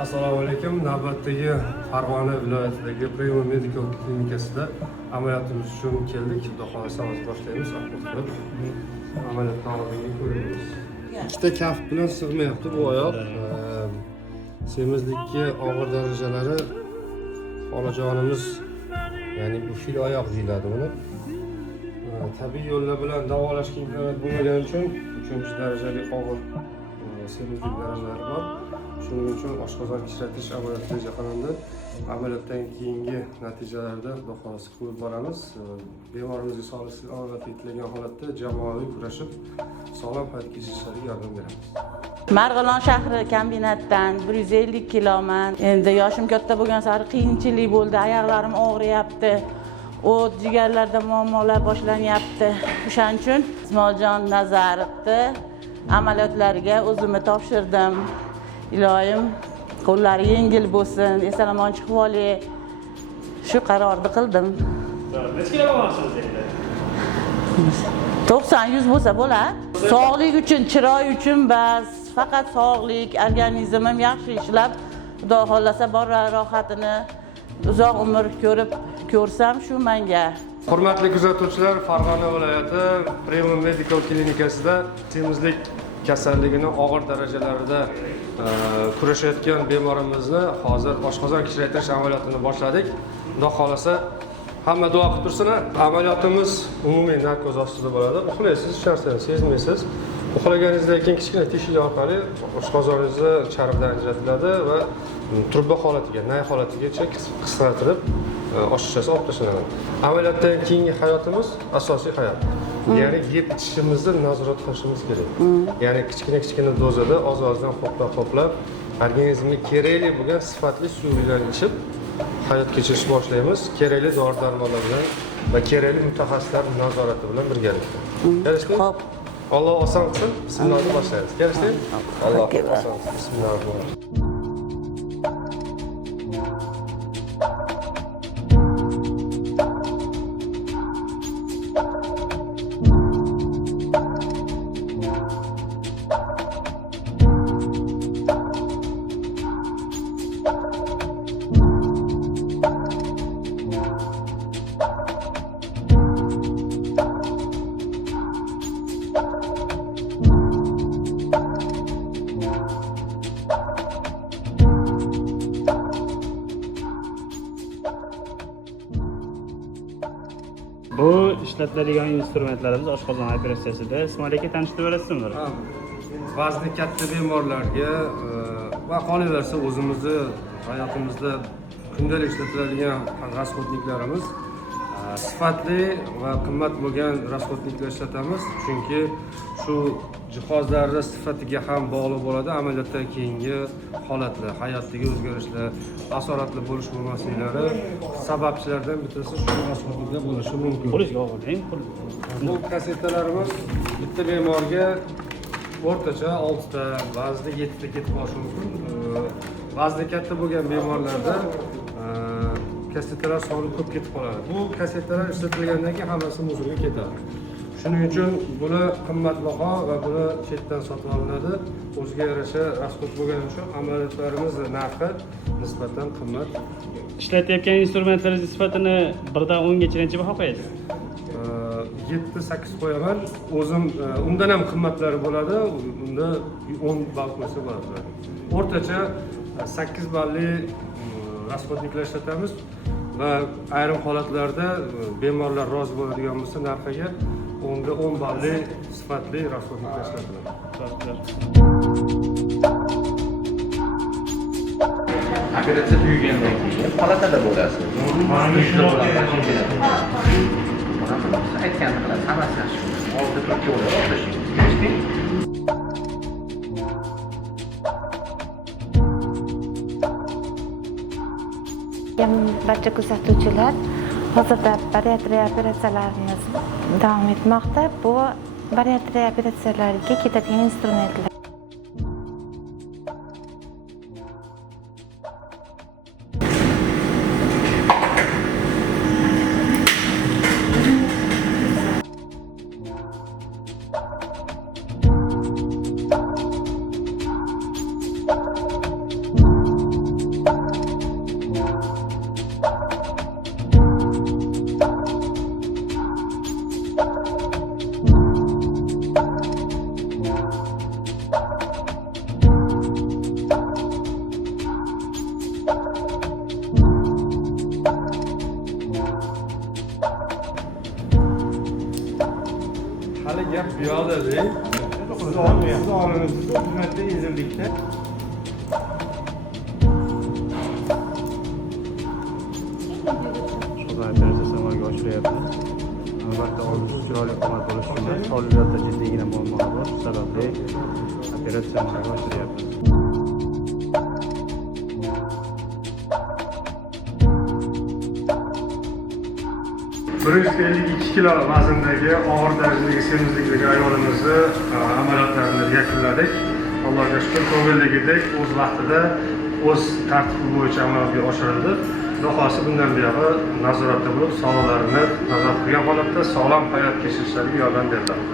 Assalomu alaykum. Navbatdagi Farg'ona viloyatidagi Premium Medical klinikasida amaliyotimiz uchun keldik. Xudo xolasa hozir boshlaymiz. Amaliyotdan oldingi ko'ramiz. Ikkita kaft bilan sig'mayapti bu oyoq. Semizlikka og'ir darajalari xolajonimiz, ya'ni bu fil oyoq deyiladi buni. Tabiiy yo'llar bilan davolashga imkoniyat bo'lmagani uchun 3-darajali og'ir semizlik darajalari bor. Shuning uchun oshqozon kichratish amaliyoti reja qilindi. Amaliyotdan keyingi natijalarda xudo xolasa ko'rib boramiz. Bemorimizga sog'lom yetlagan holatda jamoaviy kurashib, sog'lom hayot kechirishlarga yordam beramiz. Marg'ilon shahri kombinatdan 150 kiloman. Endi yoshim katta bo'lgan sari qiyinchilik bo'ldi. Oyoqlarim og'riyapti. O't, jigarlarda muammolar boshlanyapti. O'shaning uchun Ismoiljon Nazarovni amaliyotlariga o'zimni topshirdim. Iloyim qo'llari yengil bo'lsin, eson-omon chiqib olay. Shu qarorni qildim. Necha kilo bo'lasiz endi? 90-100 bo'lsa bo'ladi. Sog'lik uchun, chiroy uchun bas, faqat sog'lik, organizmim yaxshi ishlab, xudo xolasa bor rohatini uzoq umr ko'rsam shu menga. Hurmatli kuzatuvchilar, Farg'ona viloyati Premium Medical klinikasida semizlik kasalligini og'ir darajalarida kurashayotgan bemorimizni hozir oshqozon kichraytirish amaliyotini boshladik. Xudo xolasa hamma duo qilib tursin. Amaliyotimiz umumiy narkoz ostida bo'ladi. Uxlaysiz, hech narsani sezmaysiz. Uxlaganingizdan keyin kichkina teshik orqali oshqozoningizni charmdan ajratiladi va turba holatiga, nay holatigacha qisqartirib oshqozon olib tashlanadi. Amaliyotdan keyingi hayotimiz asosiy hayot. Ya'ni yeb ichishimizni nazorat qilishimiz kerak. Ya'ni kichkina dozada oz-ozdan ho'plab organizmga kerakli bo'lgan sifatli suvlarni ichib hayot kechirishni boshlaymiz. Kerakli dori-darmonlar bilan va kerakli mutaxassislar nazorati bilan birgalikda. Kelishdimi? Xo'p. Alloh oson qilsin. Bismillahirrohmanirrohim boshlaymiz. Kelishdimi? Alloh oson qilsin. Bismillahirrohmanirrohim. Bu ishlatiladigan instrumentlarimiz oshqozon operatsiyasida. Ismoil aka tanishtirib berasizmi? Vazni katta bemorlarga va qolaversa o'zimizni hayotimizda kundalik ishlatiladigan rasxodniklarimiz sifatli va qimmat bo'lgan rasxodniklar ishlatamiz. Chunki shu jihozlarning sifatiga ham bog'liq bo'ladi. Amaliyotdan keyingi holatlar, hayotdagi o'zgarishlar, asoratli bo'lish bo'lmasliklari sababchilardan bittasi shu rasxodniklar bo'lishi mumkin. Qo'lingizga oling. Bu kassetalarimiz bitta bemorga o'rtacha 6 ta, ba'zida 7 ta ketib qolishi mumkin. Vazni katta bo'lgan bemorlarda kassetalar soni ko'p ketib qoladi. Bu kassetalar ishlatilgandan keyin hammasi muzorga ketadi. Shuning uchun buni qimmatbaho va buni chetdan sotib olinadi. O'ziga yarasha rasxod bo'lgani uchun amaliyotlarimiz narxi nisbatan qimmat. Ishlatayotgan instrumentlaringiz sifatini 1 dan 10 gacha necha baho qo'yasiz? 7-8 qo'yaman. O'zim undan ham qimmatlari bo'ladi. Unda 10 ball qo'ysa bo'ladi. O'rtacha 8 balli rasxodniklar ishlatamiz va ayrim holatlarda bemorlar rozi bo'ladigan bo'lsa narxiga unda 10 balli sifatli rasxodniklar ishlatiladi. Operatsiya tugagandan keyin palatada bo'lasiz. Aytganini qilasiz, hammasi yaxshi. Oldi turibga o'rab o'tishingiz kerak. Barcha kuzatuvchilar, hozirda bariatriya operatsiyalarimiz davom etmoqda. Bu bariatriya operatsiyalariga ketadigan instrumentlar. Piyodalik. Siz olimisiz xizmatda ezillikda. Oshqozon operatsiyasi amalga oshiryapti. Albatta oldingi chiroyli qomat bo'lishi uchun sog'lig'ida jiddiygina muammolar bor. Shu sababli operatsiya amalga oshiryapti. Bir 152 kilo vazndagi og'ir darajadagi semizlikdagi ayolimizni amaliyotlarini yakunladik. Allohga shukr, ko'ngildagidek o'z vaqtida o'z tartibi bo'yicha amalga oshirildi. Xudo xohlasa bundan buyog'i nazoratda bo'lib, sog'liqlarini nazorat qilgan holatda sog'lom hayot kechirishlariga yordam beriladi.